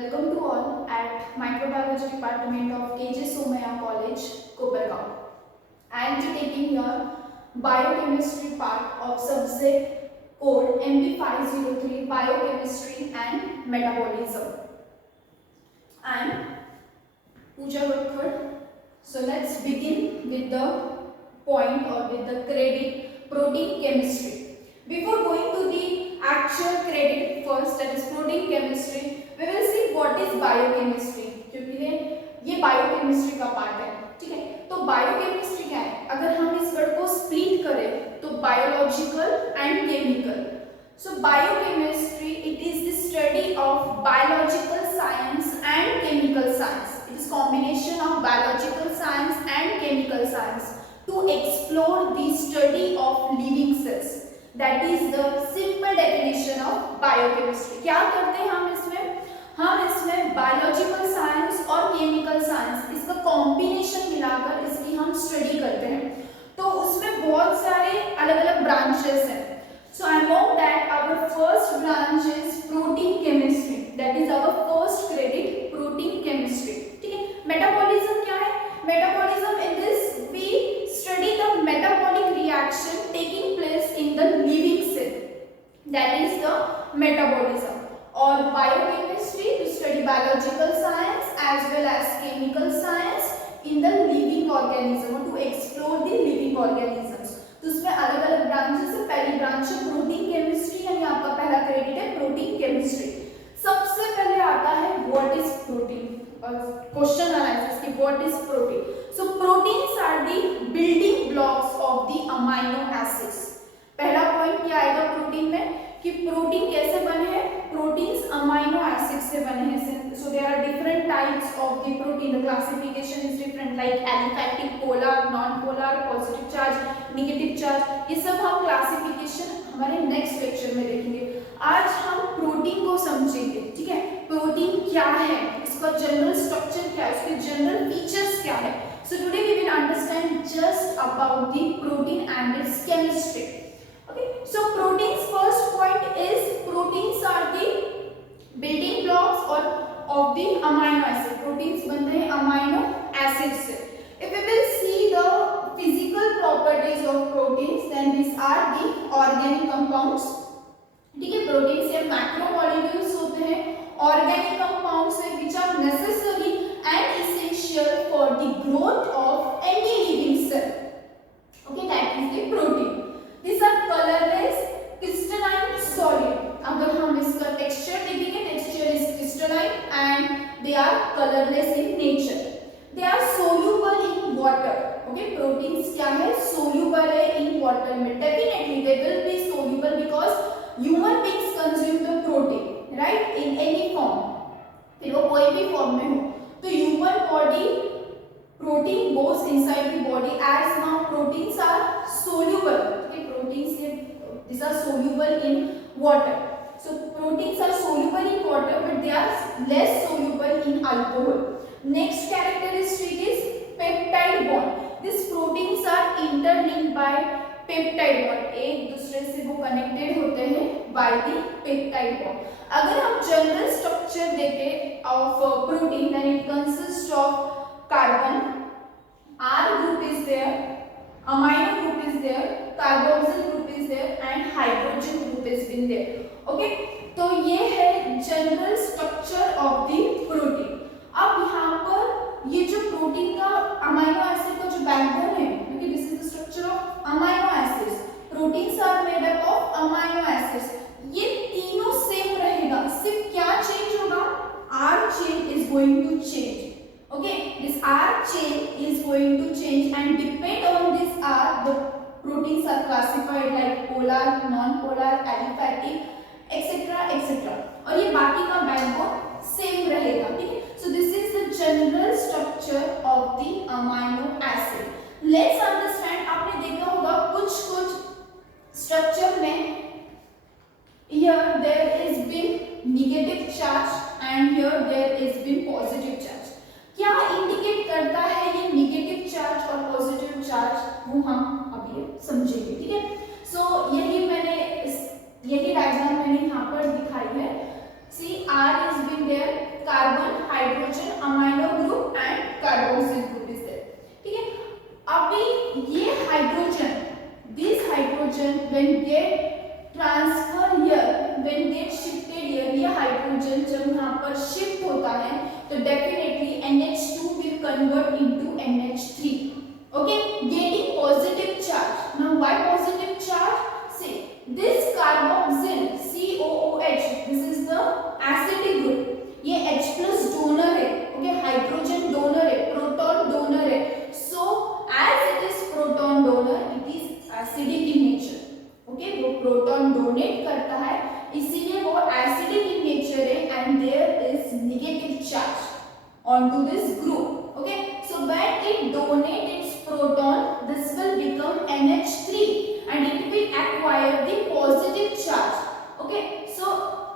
Welcome to all at Microbiology Department of KJ Somaya College, Kopergaon. I am taking your Biochemistry part of subject code MB503 Biochemistry and Metabolism. I am Pooja Gutkhad. So let's begin with the point or with the credit protein chemistry. Before going to the actual credit first, that is protein chemistry, we will see what is biochemistry, क्योंकि ये biochemistry का part है. ठीक है, तो biochemistry क्या है? अगर हम इस वर्ड को स्प्लिट करें तो biological and chemical. So biochemistry, it is the study of biological science and chemical science. It is combination of biological science and chemical science to explore the study of living cells. That is the simple definition of biochemistry. क्या करते हैं हम इसमें? हम इसमें biological science और chemical science इसका combination मिलाकर इसकी हम स्टडी करते हैं. तो उसमें बहुत सारे अलग अलग ब्रांचेस हैं. So among that, our first branch is protein chemistry. That is our first credit, protein chemistry. ठीक है. Metabolism क्या है? Metabolism, in this we study the metabolic reaction taking place in the living cell. That is the metabolism. Or biochemistry, to study biological science as well as chemical science in the living organism, or to explore the living organisms. तो उसमें अलग अलग branches है. पहली branch है protein chemistry, यानी आपका पहला क्रेडिट है प्रोटीन केमिस्ट्री. सबसे पहले आता है what is protein. Question analysis की what is protein. So proteins are the building blocks of the amino acids. पहला पॉइंट क्या आएगा प्रोटीन में कि प्रोटीन कैसे बने हैं. प्रोटीन्स अमाइनो एसिड से बने हैं. So there are different types of the protein. The classification is different, like aliphatic, polar, non polar, positive charge, negative charge. ये सब हम क्लासिफिकेशन हमारे नेक्स्ट लेक्चर में देखेंगे. आज हम प्रोटीन को समझेंगे. ठीक है, प्रोटीन क्या है, इसका जनरल स्ट्रक्चर क्या है, उसके जनरल फीचर्स क्या है. So today we will understand just about the protein and its chemistry. Okay, so proteins, first point is proteins are the building blocks or of the amino acid. Proteins बनते हैं amino acids से. If we will see the physical properties of proteins, then these are the organic compounds. ठीक है, proteins ये macromolecules होते हैं, organic compounds है which are necessary and essential for the growth of any living cell. Okay, that is the protein. These are colorless, crystalline solid. अगर हम इसका texture देखेंगे, texture is crystalline and they are colourless in nature. They are soluble in water. Okay, proteins क्या है, soluble है in water में. Definitely they will be soluble because human beings consume the protein, right, in any form. फिर वो कोई भी form में हो. तो human body protein goes inside the body as now proteins are soluble. Okay, proteins these are soluble in water. So proteins are soluble in water but they are less soluble in alcohol. Next characteristic is peptide bond. These proteins are interlinked by peptide bond. एक दूसरे से वो connected होते हैं by the peptide bond. अगर हम general structure देखें of protein, then it consists of carbon, R group is there, amino group is there, carboxyl group is there and hydrogen group is been there. Okay, तो ये है general structure of the protein. अब यहाँ पर ये जो protein का amino acid का जो बैकबोन है, क्योंकि this is the structure of amino acids. Proteins are made up of amino acids. ये तीनों सेम रहेगा, सिर्फ क्या चेंज होगा, R chain is going to change. Okay, this R chain is going to change and depend on this R the proteins are classified like polar, non-polar, aliphatic, etc. etc. और ये बाकी का backbone same रहेगा. ठीक है, so this is the general structure of the amino acid. Let's understand. आपने देखा होगा कुछ स्ट्रक्चर में here there is been negative charge and here there is been positive charge. क्या इंडिकेट करता है ये नेगेटिव चार्ज और पॉजिटिव चार्ज, वो हम अभी समझेंगे. ठीक है, सो यही डायग्राम मैंने यहाँ पर दिखाई है. पर शिफ्ट होता है तो definitely NH2 will convert into NH3. Okay, getting positive charge. Now why positive charge? See, this carboxyl COOH, this is the acidic group. ये H plus donor है, okay, हाइड्रोजन डोनर है, प्रोटॉन डोनर है. So as it is proton donor, it is acidic in nature. Okay, वो proton donate करता है, इसीलिए वो acidic in nature है and there is negative charge onto this group. Okay, so when it donates its proton, this will become NH3 and it will acquire the positive charge. Okay, so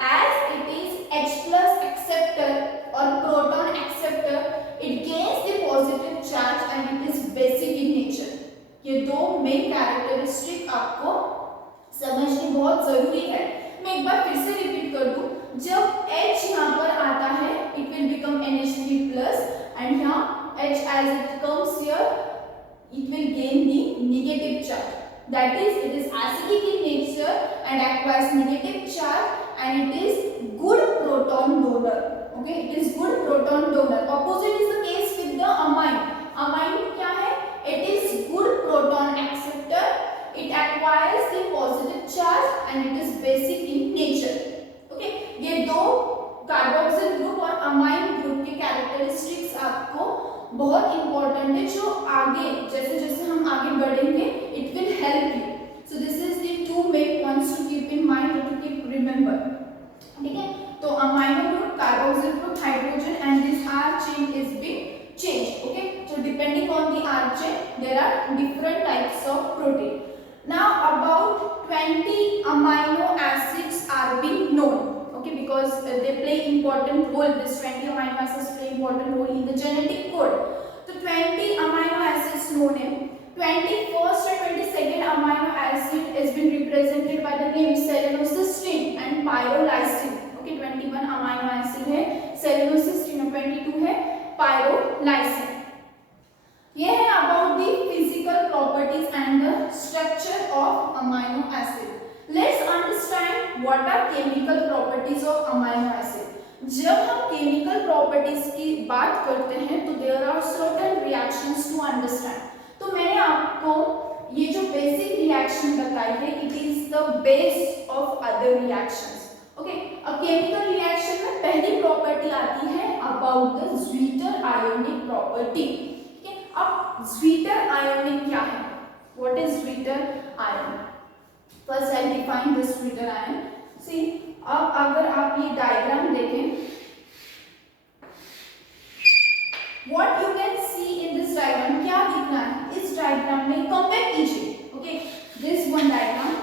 as it is H plus acceptor or proton acceptor, it gains the positive charge and it is basic in nature. ये दो main characteristic आपको समझनी बहुत जरूरी है. मैं एक बार फिर से रिपीट कर दूं, जब H यहाँ पर आता है it will become NH3 plus and यहाँ H as it comes here it will gain the negative charge. That is, it is acidic in nature and acquires negative charge and it is good proton donor. Okay, it is good proton donor. Opposite is the case with the amine. Amine क्या है? It is good proton acceptor. It acquires the positive charge and it is basic in nature. Okay, ये दो carboxyl group और amine group के characteristics आपको बहुत important है, जो आगे जैसे जैसे हम आगे बढ़ेंगे it will help you. So this is the two main points to keep in mind, to keep remember. ठीक है, तो amino group, carboxyl group, hydrogen and this R chain is being changed. Okay, so depending on the R chain there are different types of protein. Now about 20 amino acids are being known. Okay, because they play important role. This 20 amino acids play important role in the genetic code. So 20 amino acids known है. 21st and 22nd amino acid has been represented by the name selenocysteine and pyrrolysine. Okay, 21 amino acid है selenocysteine और 22 है pyrrolysine. ये है about the physical properties and the structure of amino acid. Let's understand what are chemical properties of amino acid. जब हम chemical properties की बात करते हैं तो there are certain reactions to understand. तो मैंने आपको ये जो basic reaction बताई है, it is the base of other reactions. Okay, अब chemical reaction में पहली property आती है about the Zwitter ionic property. Okay, अब Zwitter ionic क्या है? What is Zwitter ion? First I'll define this Zwitter ion. See, अब अगर आप ये डायग्राम देखें, what you can see in this diagram, क्या दिख रहा है इस डायग्राम में? कंपेयर कीजिए. Okay, this one diagram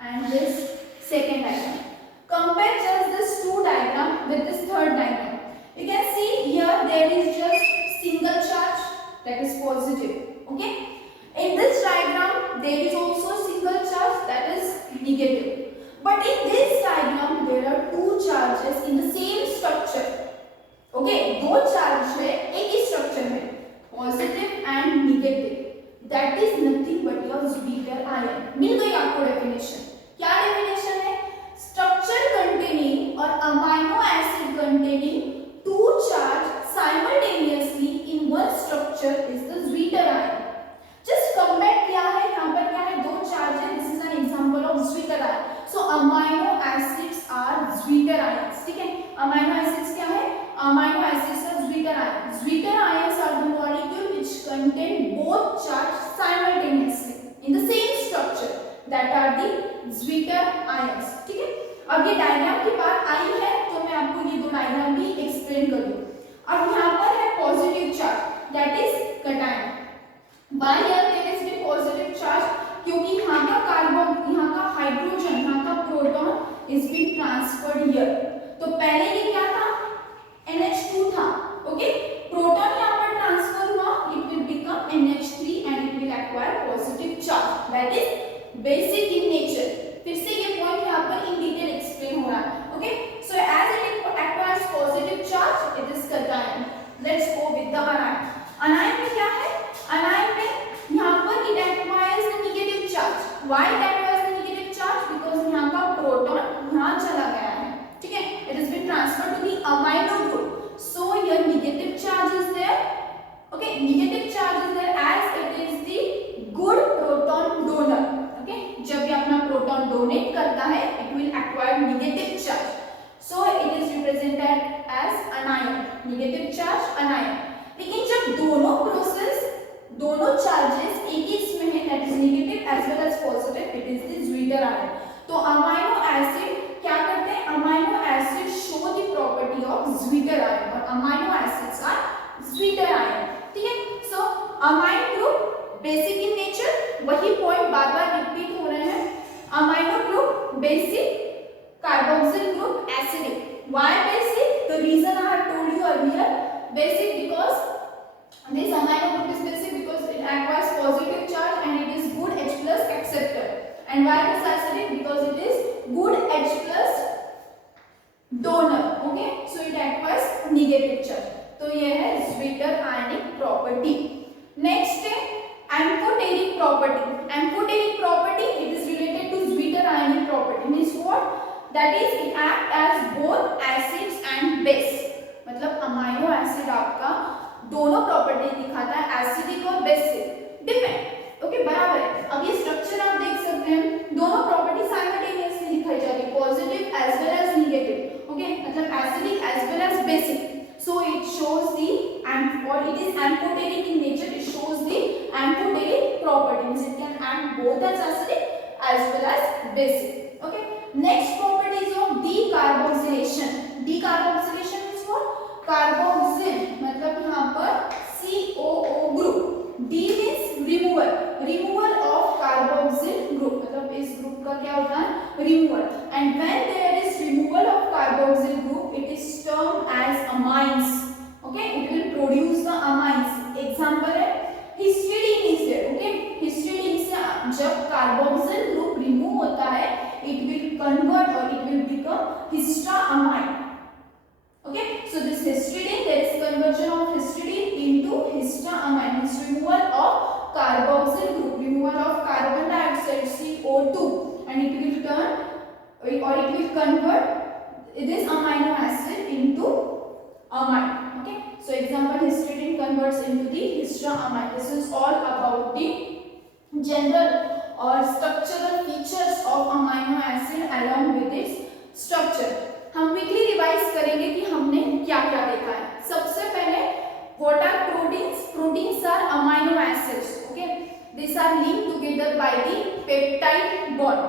and this second diagram. Compare just this two diagram with this third diagram. You can see here there is just single charge, that is positive. Okay, in this diagram there is also single charge, that is negative. But in this diagram there are two charges in the same structure. Okay, दो charge है एक ही structure में, positive and negative. That is nothing but your Zwitter ion. मिल गई आपको definition. क्या definition है? Structure containing or amino acid containing two charge simultaneously in one structure is the Zwitter ion. Just compare क्या है, यहाँ पर क्या है, दो charge है. This is an example of Zwitter ion. So amino acids are Zwitter ions. ठीक है, amino acids क्या है? Amino acids are Zwitter ions. Zwitter ions are the molecule which contain both charge simultaneously in the same structure. That are the Zwitter ions. ठीक है, अब ये diagram की बात आई है तो मैं आपको ये दो डायग्राम भी एक्सप्लेन कर दूं. अब यहाँ पर है positive charge, that is cation. Why here there is the positive charge? क्योंकि यहाँ का कार्बन, यहाँ का हाइड्रोजन, यहाँ का proton is being transferred here. तो पहले ये क्या था? NH2 था. ओके, प्रोटॉन यहाँ पर ट्रांसफर हुआ, it will become NH3 and it will acquire positive charge. That is basic in nature. फिर से ये पॉइंट यहाँ पर इन डिटेल एक्सप्लेन हो रहा है. Okay, so negative charge अनायन। लेकिन जब दोनों प्रोसेस दोनों चार्जेस एक ही इसमें है, that is negative as well as positive, it is the zwitter ion. तो अमाइनो एसिड क्या करते हैं, amino acid show the property of zwitter ion, और amino acids are zwitter ion. ठीक है, so amine group basic in nature, वही point बार बार रिपीट हो रहे हैं। Amino group basic, carboxyl group acidic. Why basic? The reason I have told you earlier, basic because this amino group is basic because it acquires positive charge and it is good H plus acceptor. And why it is acidic? Because it is good H plus donor. Okay, so it acquires negative charge. तो ये है zwitter ionic property. Next है amphoteric property. Amphoteric property it is related to zwitter ionic property, means what, that is it act as both acids and base। मतलब amino acid आपका दोनों property दिखाता है, acidic और बेसिक, डिपेंड। ओके, बराबर है। अब ये स्ट्रक्चर आप देख सकते हैं, दोनों प्रॉपर्टी साइमल्टेनियसली दिखाई जा रही है, positive as well as negative. Okay, मतलब acidic as well as basic. So it shows the or it is amphoteric in nature, it shows the amphoteric properties, it can act both as acidic as well as basic। Okay, next properties of decarboxylation। decarboxylation means what, carboxyl मतलब यहाँ पर COO group, D means removal, removal of carboxyl group, मतलब इस group का क्या होता है, removal। and when there is removal of carboxyl group it is termed as amines। okay, it will produce the amines। example है histidine is there। okay, histidine से जब carboxyl group remove होता है it will convert or it will become histoamine। okay, so this histidine, there is conversion of histidine into histoamine, means removal of carboxyl group, removal of carbon dioxide CO2, and it will turn or it will convert this amino acid into amine। okay, so example histidine converts into the histoamine। this is all about the general or structural features of amino acid along with its structure। हम quickly revise करेंगे कि हमने क्या क्या देखा है। सबसे पहले what are proteins? proteins are amino acids। okay, these are linked together by the peptide bond।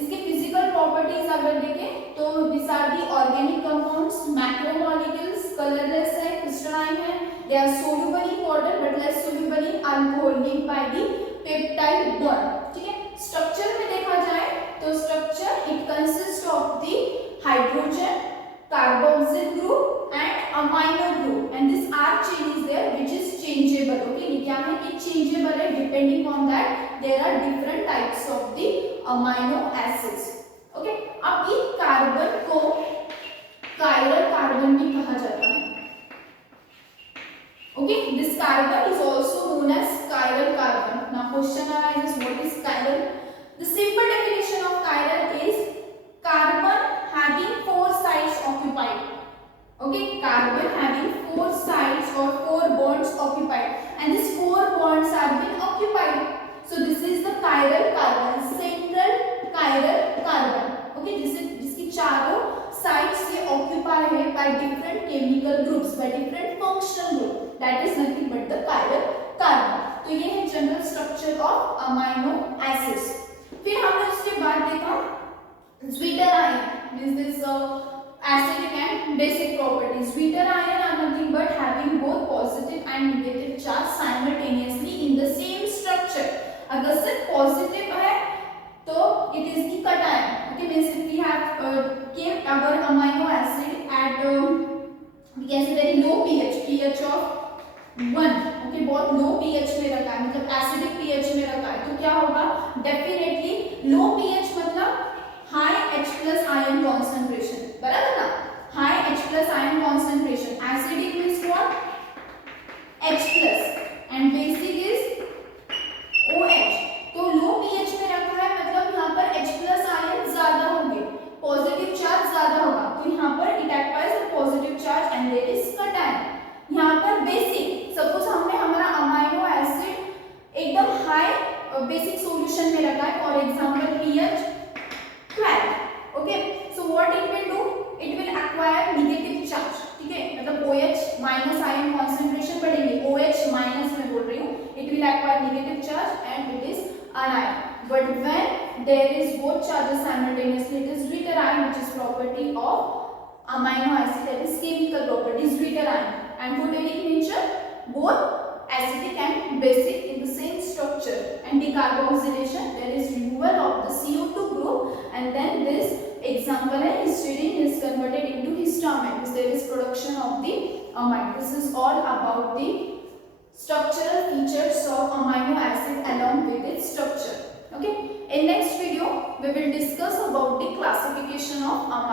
इसके फिजिकल प्रॉपर्टीज अगर देखें तो these are the organic compounds, macromolecules, colorless है, crystalline है, they are soluble in water but less soluble in alcohol, linked by the peptide bond। ठीक है, structure में देखा जाए तो structure it consist of the hydrogen, carboxyl group and amino group, and this R chain is there which is changeable। okay, ये क्या है कि changeable है, depending on that there are different types of the amino acids। okay, अब इस carbon को chiral carbon भी कहा जाता है। okay, this carbon is also known as chiral carbon। now question arises, what is chiral? the simple definition of chiral is carbon having 4 sides occupied। okay, carbon having 4 sides or 4 bonds occupied, and these 4 bonds have been occupied, so this is the chiral carbon, central chiral carbon। okay, जिसकी चारों sides से occupied है by different chemical groups, by different functional group, that is nothing but the chiral carbon। तो ये है general structure of amino acids. फिर हमने उसके बाद देखा zwitter ion, means this acidic and basic properties। Zwitter ion are nothing but having both positive and negative charge simultaneously in the same structure। अगर सिर्फ पॉजिटिव है तो it is the cation। okay, means if we have kept our amino acid at we can say very low pH of 1। okay, बहुत लो pH में रखा है, मतलब acidic pH में रखा है, तो क्या होगा, डेफिनेटली लो pH मतलब high H plus ion concentration, बराबर ना, high H plus ion concentration। acidic means what, H plus and basic is OH। तो लो pH में रखा है मतलब यहाँ पर H plus ion ज्यादा होंगे, पॉजिटिव चार्ज ज्यादा होगा, तो यहाँ पर it acquires a positive charge and there is cation। यहाँ पर बेसिक, सपोज हमने हमारा अमाइनो एसिड एकदम हाई बेसिक सॉल्यूशन में रखा है, for example pH 12। okay, so what it will do, it will acquire negative charge। Minus ion concentration बढ़ेंगे, OH minus में बोल रही हूँ, it will acquire negative charge and it is anion. But when there is both charges simultaneously, it is deuterion, which is property of amino acid, that is chemical properties deuterion. And photonic nature, both acidic and basic in the same structure. And decarboxylation, there is removal of the CO2 group, and then this example है histidine is converted into histamine, because there is production of the amide. This is all about the structural features of amino acid along with its structure. Okay. In next video, we will discuss about the classification of amino